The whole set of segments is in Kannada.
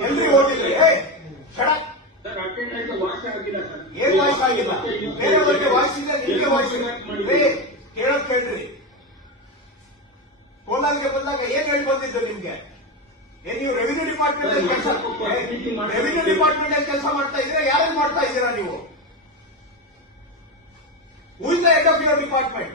ಎಲ್ಲಿ ಸರ್ ಏನ್ ವಾಯ್ಸ್ ಆಗಿಲ್ಲ ಬೇರೆಯವರಿಗೆ ವಾಯ್ಸ್ ಇದೆ, ನಿಮಗೆ ವಾಯ್ಸ್ ಇದೆ. ಕೇಳೋದ್ ಕೇಳ್ರಿ. ಕೋಲಾರ್ಗೆ ಬಂದಾಗ ಏನ್ ಹೇಳಿ ಬಂದಿದ್ದು ನಿಮ್ಗೆ? ಏನ್ ನೀವು ರೆವಿನ್ಯೂ ಡಿಪಾರ್ಟ್ಮೆಂಟ್ ಅಲ್ಲಿ ಕೆಲಸ ರೆವಿನ್ಯೂ ಡಿಪಾರ್ಟ್ಮೆಂಟ್ ಅಲ್ಲಿ ಕೆಲಸ ಮಾಡ್ತಾ ಇದ್ರೆ ಯಾರು ಮಾಡ್ತಾ ಇದ್ದೀರಾ ನೀವು? ಹೂ ಇಸ್ ಡಿಪಾರ್ಟ್ಮೆಂಟ್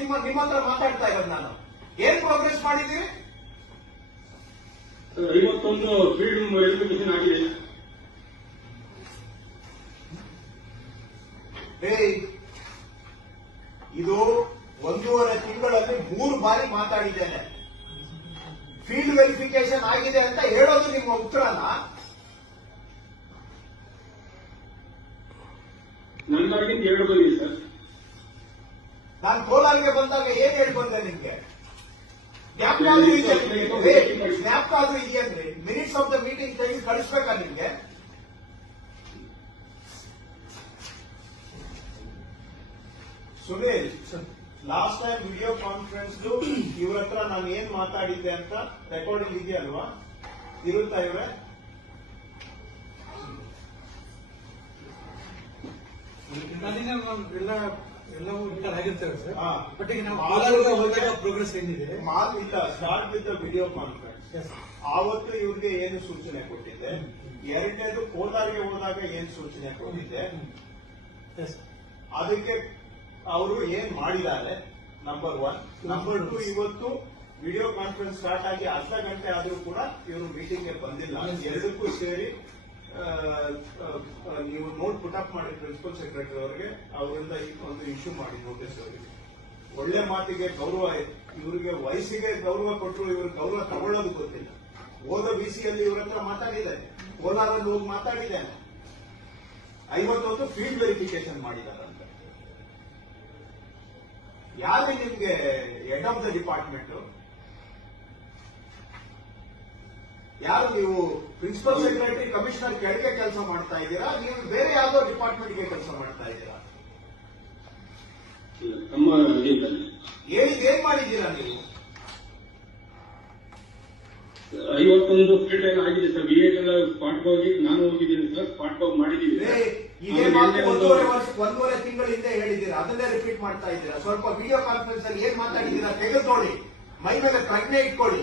ನಿಮ್ಮ ನಿಮ್ಮ ಹತ್ರ ಮಾತಾಡ್ತಾ ಇರೋದು ನಾನು. ಏನ್ ಪ್ರೋಗ್ರೆಸ್ ಮಾಡಿದ್ದೀರಿ? ಐವತ್ತೊಂದು ಫೀಲ್ಡ್ ಎಜುಕೇಶನ್ ಆಗಿದೆ. ಇದು ಒಂದೂವರೆ ತಿಂಗಳಲ್ಲಿ ಮೂರು ಬಾರಿ ಮಾತಾಡಿದ್ದೇನೆ. ಫೀಲ್ಡ್ ವೆರಿಫಿಕೇಶನ್ ಆಗಿದೆ ಅಂತ ಹೇಳೋದು ನಿಮ್ಮ ಉತ್ತರನ? ನನಗಾಗಿ ಎರಡು ಬಂದಿದೆ ಸರ್. ನಾನು ಕೋಲಾರಿಗೆ ಬಂದಾಗ ಏನ್ ಹೇಳಿ ಬಂದೆ ನಿಮ್ಗೆ. ಜ್ಞಾಪಕ ಆದ್ರೂ ಜ್ಞಾಪಕ ಆದ್ರೂ ಇದೆಯೇನ್ರಿ ಮಿನಿಟ್ಸ್ ಆಫ್ ದ ಮೀಟಿಂಗ್ ತೆಗೆದು ಕಳಿಸ್ಬೇಕಾ ನಿಮ್ಗೆ? Sunil last time video conference ಇವ್ರ ಹತ್ರ ನಾನು ಏನ್ ಮಾತಾಡಿದ್ದೆ ಅಂತ ರೆಕಾರ್ಡಿಂಗ್ ಇದೆಯಲ್ವಾ? ಇರುತ್ತಾ ಇವ್ರೆ? ಎಲ್ಲ ಎಲ್ಲವೂ ಆಗಿರ್ತೇವೆ ಸರ್. ಬಟ್ ಈಗ ನಾವು ಕೋಲಾರದ ಹೋದಾಗ ಪ್ರೋಗ್ರೆಸ್ ಏನಿದೆ? ಮಾಲ್ ಇಲ್ಲ ಸ್ಟಾರ್ಟ್ ವಿತ್ ವಿಡಿಯೋ ಕಾನ್ಫರೆನ್ಸ್. ಆವತ್ತು ಇವ್ರಿಗೆ ಏನು ಸೂಚನೆ ಕೊಟ್ಟಿದ್ದೆ? ಎರಡನೇದು ಕೋಲಾರಿಗೆ ಹೋದಾಗ ಏನ್ ಸೂಚನೆ ಕೊಟ್ಟಿದ್ದೆ. ಅದಕ್ಕೆ ಅವರು ಏನ್ ಮಾಡಿದ್ದಾರೆ? ನಂಬರ್ ಒನ್ ನಂಬರ್ ಟು ಇವತ್ತು ವಿಡಿಯೋ ಕಾನ್ಫರೆನ್ಸ್ ಸ್ಟಾರ್ಟ್ ಆಗಿ ಅರ್ಧ ಗಂಟೆ ಆದರೂ ಕೂಡ ಇವರು ಮೀಟಿಂಗ್ಗೆ ಬಂದಿಲ್ಲ. ಎರಡಕ್ಕೂ ಸೇರಿ ನೀವು ನೋಟ್ ಪುಟ್ ಅಪ್ ಮಾಡಿ ಪ್ರಿನ್ಸಿಪಲ್ ಸೆಕ್ರೆಟರಿ ಅವರಿಗೆ, ಅವರಿಂದ ಒಂದು ಇಶ್ಯೂ ಮಾಡಿ ನೋಟಿಸ್ ಅವರಿಗೆ ಒಳ್ಳೆ ಮಾತಿಗೆ ಗೌರವ, ಇವರಿಗೆ ವಯಸ್ಸಿಗೆ ಗೌರವ ಕೊಟ್ಟರು ಇವರು ಗೌರವ ತಗೊಳ್ಳೋದು ಗೊತ್ತಿಲ್ಲ. ಹೋದ ಬಿಸಿಯಲ್ಲಿ ಇವ್ರ ಹತ್ರ ಮಾತಾಡಿದ್ದಾರೆ ಕೋಲಾರಲ್ಲಿ ಹೋಗಿ ಮಾತಾಡಿದ್ದೇನೆ ಐವತ್ತೊಂದು ಫೀಲ್ಡ್ ವೆರಿಫಿಕೇಶನ್ ಅಂತ ಯಾಕೆ ನಿಮ್ಗೆ ಹೆಡ್ ಆಫ್ ದ ಡಿಪಾರ್ಟ್ಮೆಂಟ್ ಯಾರು ನೀವು ಪ್ರಿನ್ಸಿಪಲ್ ಸೆಕ್ರೆಟರಿ ಕಮಿಷನರ್ ಕೆಳಗೆ ಕೆಲಸ ಮಾಡ್ತಾ ಇದ್ದೀರಾ? ನೀವು ಬೇರೆ ಯಾವ್ದೋ ಡಿಪಾರ್ಟ್ಮೆಂಟ್ಗೆ ಕೆಲಸ ಮಾಡ್ತಾ ಇದ್ದೀರಾ? ಹೇಳಿದ ನಮ್ಮ ಹೇಳಿದ್ ಏನ್ ಮಾಡಿದ್ದೀರಾ ನೀವು? ಐವತ್ತೊಂದು ಏನು ಆಗಿದೆ ಸರ್. ವಿ ಎಲ್ಲ ಸ್ಪಾಟ್ ಹೋಗಿ ನಾನು ಹೋಗಿದ್ದೀನಿ ಸರ್. ಸ್ಪಾಟ್ ಹೋಗಿ ಮಾಡಿದ್ದೀವಿ ಏ, ಇದೇ ಮಾತು ಒಂದೂವರೆ ವರ್ಷ ಒಂದೂವರೆ ತಿಂಗಳ ಹಿಂದೆ ಹೇಳಿದ್ದೀರಾ? ಅದನ್ನೇ ರಿಪೀಟ್ ಮಾಡ್ತಾ ಇದ್ದೀರಾ? ಸ್ವಲ್ಪ ವಿಡಿಯೋ ಕಾನ್ಫರೆನ್ಸ್ ಅಲ್ಲಿ ಏನ್ ಮಾತಾಡಿದ್ದೀರಾ? ತೆಗೆದು ನೋಡಿ ಮೈ ಮೇಲೆ ಪ್ರಜ್ಞೆ ಇಟ್ಕೊಳ್ಳಿ.